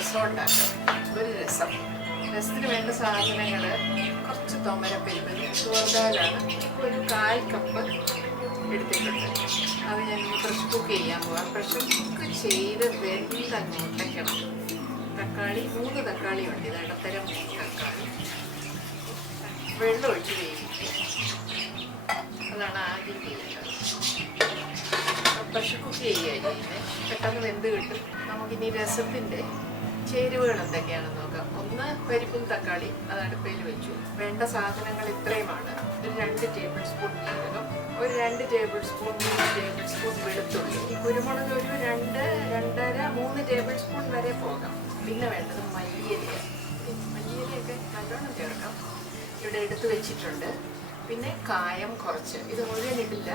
രസം ഉണ്ടാക്കാം. ഒരു രസത്തിന് വേണ്ട സാധനങ്ങൾ കുറച്ച് തൊമരപ്പരിപ്പ്, ചോർദാലാണ് ഒരു 1/4 കപ്പ് എടുത്തിട്ടുണ്ട്. അത് ഞാൻ പ്രഷർ കുക്ക് ചെയ്യാൻ പോകാം. പ്രഷർ കുക്ക് ചെയ്ത് വെന്തങ്ങോട്ടേക്കണം. തക്കാളി 3 തക്കാളി ഉണ്ട്. ഇത് ഇടത്തരം 3 തക്കാളി വെള്ളം ഒഴിച്ച് വേവിക്കും. അതാണ് ആദ്യം ചെയ്യുന്നത്. പ്രഷർ കുക്ക് ചെയ്യുക. പെട്ടെന്ന് വെന്ത് കിട്ടും. നമുക്കിനി രസത്തിൻ്റെ ചേരുവകൾ എന്തൊക്കെയാണെന്ന് നോക്കാം. 1 പരിപ്പും തക്കാളി അത് അടുപ്പയിൽ വെച്ചു. വേണ്ട സാധനങ്ങൾ ഇത്രയുമാണ്. ഒരു 2 ടേബിൾ സ്പൂൺ ജീരകം, ഒരു 2 ടേബിൾ സ്പൂൺ 3 ടേബിൾ സ്പൂൺ വെളുത്തുള്ളി, കുരുമുളക് ഒരു 2, 2.5, 3 ടേബിൾ സ്പൂൺ വരെ പോകാം. പിന്നെ വേണ്ടത് മല്ലിയിലയാണ്. മല്ലിയിലയൊക്കെ നല്ലോണം ചേർക്കാം. ഇവിടെ എടുത്തു വെച്ചിട്ടുണ്ട്. പിന്നെ കായം കുറച്ച്, ഇത് മുഴുവൻ ഇടില്ല,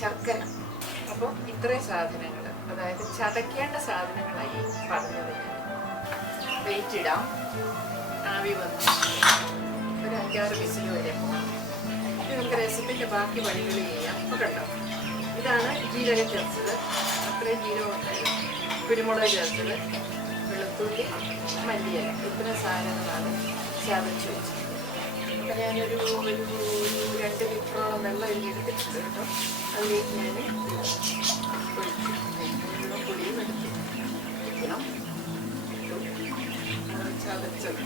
ശർക്കര. അപ്പോൾ ഇത്രയും സാധനങ്ങൾ, അതായത് ചതയ്ക്കേണ്ട സാധനങ്ങളായി പറഞ്ഞത്. വെയിറ്റ് ഇടാം. ആവി വന്നു ഒരു 5-6 വിസിൽ വരെ പോകാം. ഇനി നമുക്ക് രസത്തിൻ്റെ ബാക്കി പണികൾ ചെയ്യാം. അപ്പോൾ കണ്ടോ, ഇതാണ് ജീരകം ചേർത്തത്, അത്രയും ജീരകം ഉണ്ടായിരുന്നു. കുരുമുളക് ചേർത്തത്, വെളുത്തുള്ളി, മല്ലിയില, ഇത്രയും സാധനങ്ങളാണ് ചതച്ച് വെച്ചത്. അപ്പം ഞാനൊരു 2 ലിറ്ററോളം വെള്ളം എടുത്തിട്ടുണ്ട് കേട്ടോ. അതിലേക്ക് ഞാൻ പൊടിയും എടുക്കണം. ചതച്ചത്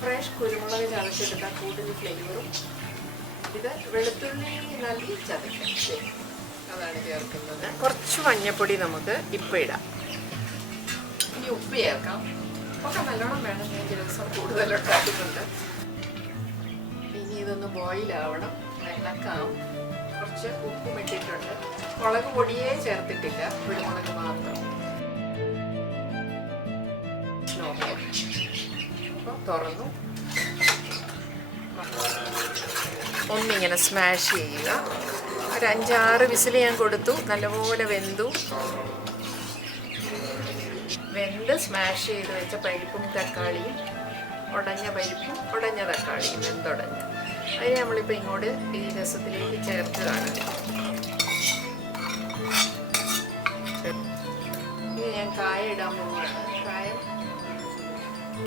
ഫ്രഷ് കുരുമുളക് ചതച്ചെടുത്താൽ കൂടുതൽ ഫ്ലേവറും. ഇത് വെളുത്തുള്ളി നൽകി ചതയ്ക്കാം, അതാണ് ചേർക്കുന്നത്. കുറച്ച് മഞ്ഞൾപ്പൊടി നമുക്ക് ഇപ്പം ഇടാം. ഇനി ഉപ്പ് ചേർക്കാം. ഒക്കെ നല്ലോണം വേണം, ഞാൻ ദിവസം കൂടുതലുണ്ടാക്കുന്നുണ്ട്. ഇനി ഇതൊന്ന് ബോയിലാവണം, ഇളക്കാം. കുറച്ച് ഉപ്പും ഇട്ടിട്ടുണ്ട്. മുളക് പൊടിയേ ചേർത്തിട്ടില്ല, കുരുമുളക് മാത്രം. അപ്പോൾ തുറന്നു ഒന്നിങ്ങനെ സ്മാഷ് ചെയ്യുക. ഒരു 5-6 വിസിൽ ഞാൻ കൊടുത്തു. നല്ലപോലെ വെന്ത് സ്മാഷ് ചെയ്ത് വെച്ച പരിപ്പും തക്കാളിയും, ഉടഞ്ഞ പരിപ്പും ഉടഞ്ഞ തക്കാളിയും വെന്തുടഞ്ഞ്, അതിനെ നമ്മളിപ്പോൾ ഇങ്ങോട്ട് ഈ രസത്തിലേക്ക് ചേർക്കുകയാണ്. ഇനി ഞാൻ കായ ഇടാൻ പോവുകയാണ്. കായം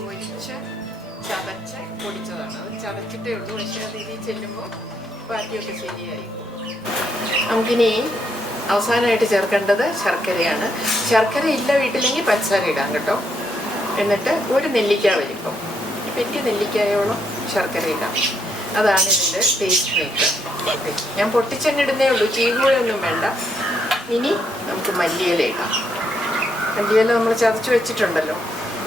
പൊരിച്ച് ചതച്ച് പൊടിച്ചതാണ്. അത് ചതച്ചിട്ടേ ഉള്ളൂ, പക്ഷേ അത് ഇതിൽ ചെല്ലുമ്പോൾ ബാക്കിയൊക്കെ ശരിയായി. നമുക്കിനി അവസാനമായിട്ട് ചേർക്കേണ്ടത് ശർക്കരയാണ്. ശർക്കര ഇല്ല വീട്ടിലെങ്കിൽ പഞ്ചസാര ഇടാം കേട്ടോ. എന്നിട്ട് ഒരു നെല്ലിക്ക വലിപ്പം, വലിയ നെല്ലിക്കായോളം ശർക്കര ഇടാം. അതാണ് ഇതിൻ്റെ ടേസ്റ്റ് മേക്കർ. ഞാൻ പൊട്ടിച്ചെണ്ണിടുന്നേ ഉള്ളൂ, ചീകുകയൊന്നും വേണ്ട. ഇനി നമുക്ക് മല്ലിയില ഇടാം. മല്ലിയില നമ്മൾ ചതച്ച് വെച്ചിട്ടുണ്ടല്ലോ,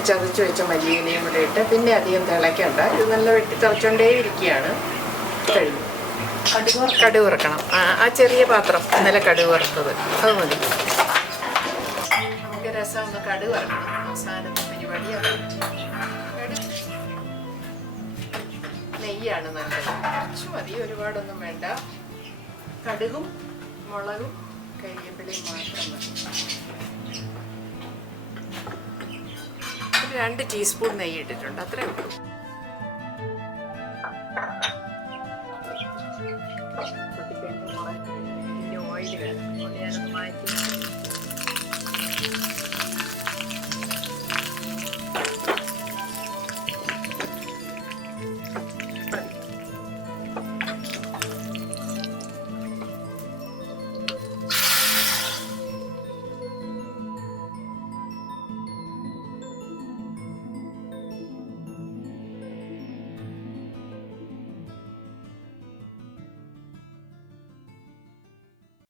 ചതച്ച് വെച്ച മല്ലിയിലയും കൂടെ ഇട്ട് പിന്നെ അധികം തിളയ്ക്കണ്ട. ഇത് നല്ല വെട്ടി തിളച്ചുകൊണ്ടേ ഇരിക്കുകയാണ്. കഴിഞ്ഞു. കടുക് വറുക്കണം. ആ ചെറിയ പാത്രം ഇന്നലെ കടുക് വറുത്തത്, അത് മതി. നമുക്ക് രസം ഒന്ന് കടുക് വറക്കണം. അവസാനത്തെ പരിപാടിയാണ്. നെയ്യാണ് നല്ലത്, കുറച്ച് മതി, ഒരുപാടൊന്നും വേണ്ട. കടുകും മുളകും കരിവേപ്പിലയും മാത്രം മതി. 2 ടീസ്പൂൺ നെയ്യ് ഇട്ടിട്ടുണ്ട്, അത്രേ ഉള്ളൂ.